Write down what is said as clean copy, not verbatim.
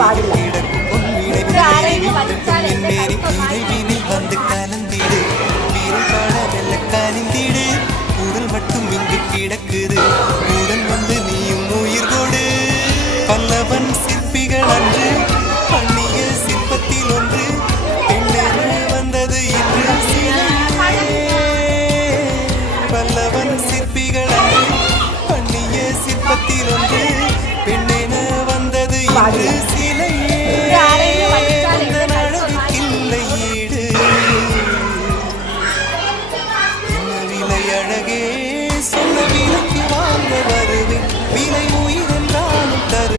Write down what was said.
பாடில்லை. வந்து கலந்திடு வீரல் பாட வெள்ள கனிந்திடு உடல் மட்டும் இங்கு கிடக்குது உடல் வந்து நீயும் உயிர் கொடு பல்லவன் சிற்பிகள் அன்று பண்ணிய சிற்பத்தில் ஒன்று பெண்ணென வந்தது இன்று பல்லவன் சிற்பிகள் அன்று பண்ணிய சிற்பத்தில் ஒன்று பெண்ணென வந்தது இன்று